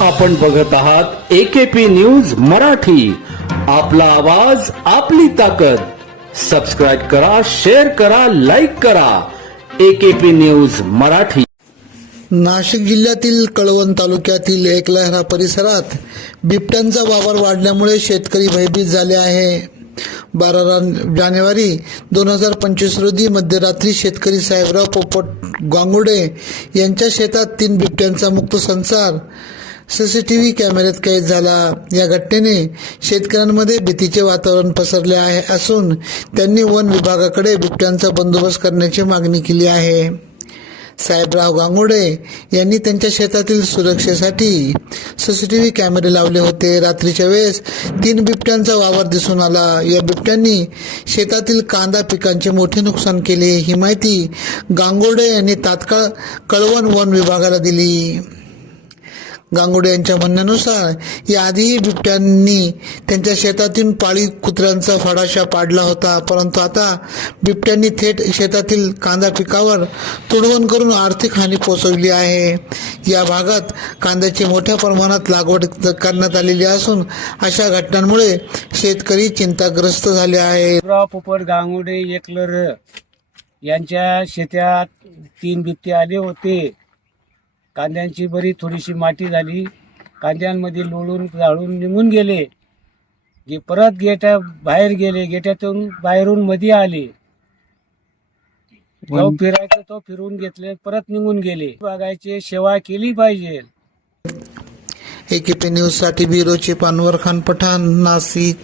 आपण बघत आहात एकेपी न्यूज मराठी. आपला आवाज आपली ताकद. सबस्क्राईब करा शेअर करा लाईक करा. AKP news Marathi. नाशिक जिल्ह्यातील कळवण तालुक्यातील एकलहरा परिसरात बिबट्यांचा वावर वाढल्यामुळे शेतकरी भयभीत झाले आहे. बारा जानेवारी दोन हजार पंचवीस रोजी मध्यरात्री शेतकरी साहेबराव पोपट गांगुडे यांच्या शेतात तीन बिबट्यांचा मुक्त संसार सीसीटीव्ही कॅमेऱ्यात कैद झाला. या घटनेने शेतकऱ्यांमध्ये भीतीचे वातावरण पसरले आहे असून त्यांनी वन विभागाकडे बिबट्यांचा बंदोबस्त करण्याची मागणी केली आहे. साहेबराव गांगुडे यांनी त्यांच्या शेतातील सुरक्षेसाठी सीसीटीव्ही कॅमेरे लावले होते. रात्रीच्या वेळेस तीन बिबट्यांचा वावर दिसून आला. या बिबट्यांनी शेतातील कांदा पिकांचे मोठे नुकसान केले. ही माहिती गांगुडे यांनी तात्काळ कळवण वन विभागाला दिली. गांगुडे यांच्या म्हणण्यानुसार याआधीही बिबट्यांनी त्यांच्या शेतातील पाळीव कुत्र्यांचा फडाशा पाडला होता. परंतु आता बिबट्यांनी थेट शेतातील कांदा पिकावर तुडवण करून आर्थिक हानी पोचवली आहे. या भागात कांद्याची मोठ्या प्रमाणात लागवड करण्यात आलेली असून अशा घटनांमुळे शेतकरी चिंताग्रस्त झाले आहे पोपट गांगुडे एकलर यांच्या शेतात तीन बिबटे आले होते. कांद्यांची बरी थोडीशी माती झाली. कांद्यांमध्ये लोळून जाळून निघून गेले. जे परत गेट्या बाहेर गेले गेट्यातून बाहेरून मध्ये आले. जो फिरायचं तो फिरून घेतले परत निघून गेले. बघायचे सेवा केली पाहिजे. एकेपी न्यूजसाठी ब्युरो चिप अनवर खान पठाण नाशिक.